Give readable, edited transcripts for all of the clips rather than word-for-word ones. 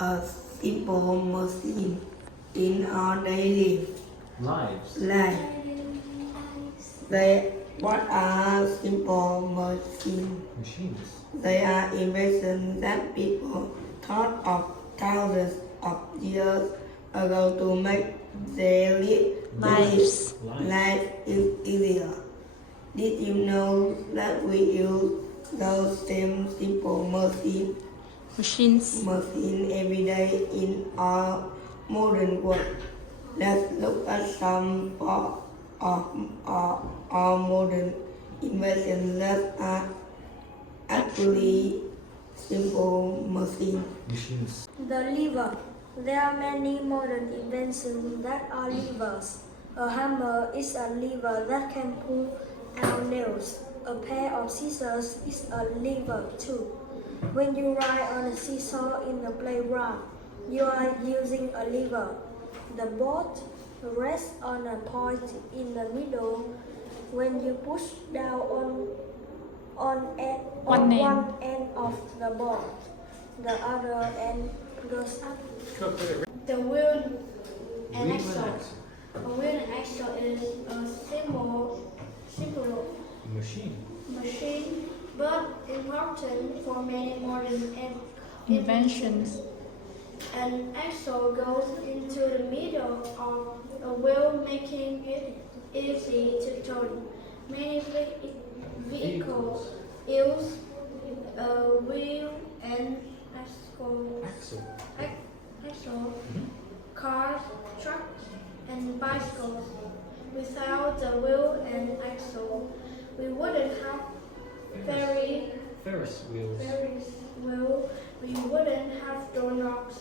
a simple machine in our daily lives. life. What are simple machines? They are inventions that people thought of thousands of years ago to make daily Lives. life easier. Did you know that we use those same simple Machines. machine every day in our modern world? Let's look at some of our modern inventions that are actually simple machines. The lever. There are many modern inventions that are levers. A hammer is a lever that can pull out nails. A pair of scissors is a lever too. When you ride on a seesaw in the playground, you are using a lever. The boat rests on a point in the middle. When you push down on One one end of the boat, the other end goes up. The wheel and axle. A wheel and axle is a simple machine, but important for many modern Inventions. An axle goes into the middle of a wheel, making it easy to turn. Many vehicles use a wheel and axle. Cars, trucks, and bicycles. Without the wheel and axle, we wouldn't have Ferris wheels. We wouldn't have doorknobs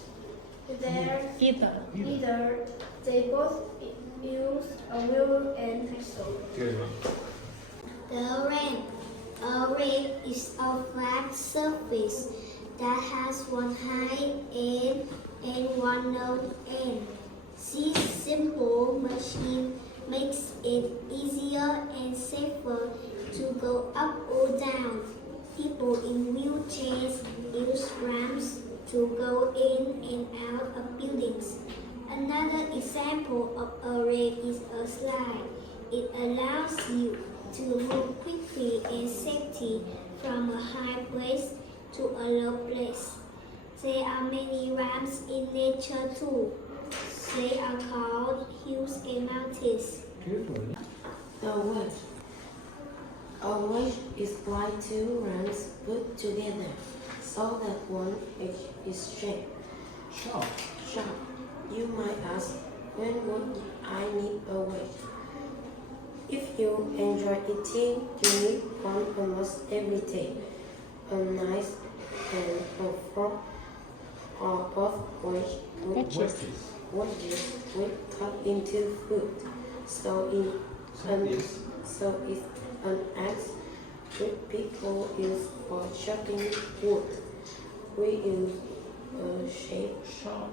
there either. They both use a wheel and axle. Good one. The ring. A ring is a flat surface that has one high end and one low end. This simple machine makes it easier and safer to go up or down. People in wheelchairs use ramps to go in and out of buildings. Another example of a ring is a slide. It allows you to move quickly and safely from a high place to a low place. There are many ramps in nature too. They are called hills and mountains. The wedge. A wedge is like two ramps put together so that one edge is straight. Sharp. You might ask, when would I need a wedge? If you enjoy eating, you need one almost every day. A knife and a fork are both wedges will cut into food. So is an axe, which people use for chopping wood. We use a sharp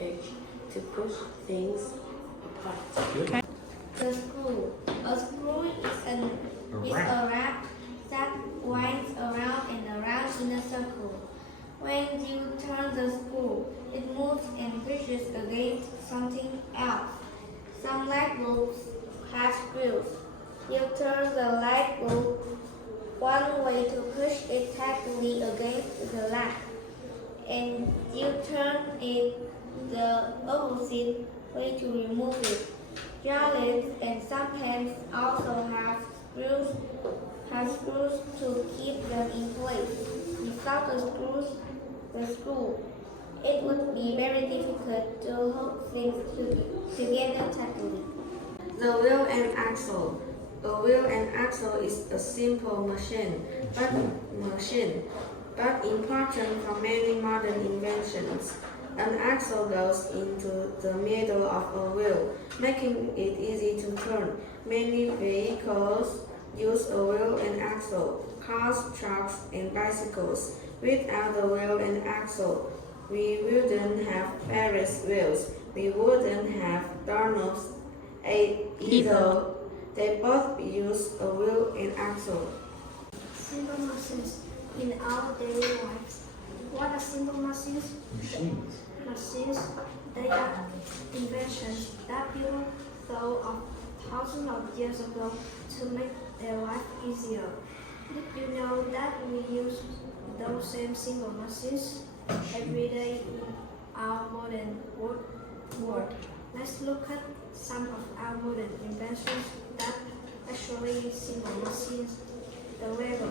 edge to push things apart. The screw. A screw is a wrap that winds around and around in a circle. When you turn the screw, it moves and pushes against something else. Some light bulbs have screws. You turn the light bulb one way to push it tightly against the light, and you turn it the opposite way to remove it. Jarlets and some pens also have screws to keep them in place. Without the screw, it would be very difficult to hold things together tightly. The wheel and axle. A wheel and axle is a simple machine, but important for many modern inventions. An axle goes into the middle of a wheel, making it easy to turn. Many vehicles use a wheel and axle, cars, trucks, and bicycles. Without the wheel and axle, we wouldn't have Ferris wheels. We wouldn't have doorknobs either. They both use a wheel and axle. Simple machines in our daily lives. What are simple machines? Machines. Machines, they are inventions that people thought of thousands of years ago to make their life easier. Did you know that we use those same simple machines every day in our modern world? Let's look at some of our modern inventions that actually simple machines. The lever.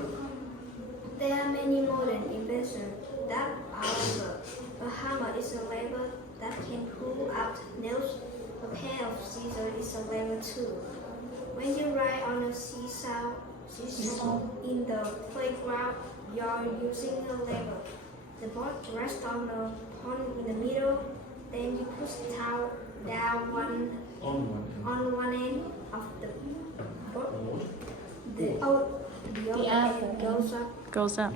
There are many modern inventions that are lever. A hammer is a lever that can pull out nails. A pair of scissors is a lever too. When you ride on a seesaw in the playground, you're using a lever. The board rests on a pond in the middle. Then you push down on one end of the board. The other end goes up. Goes up.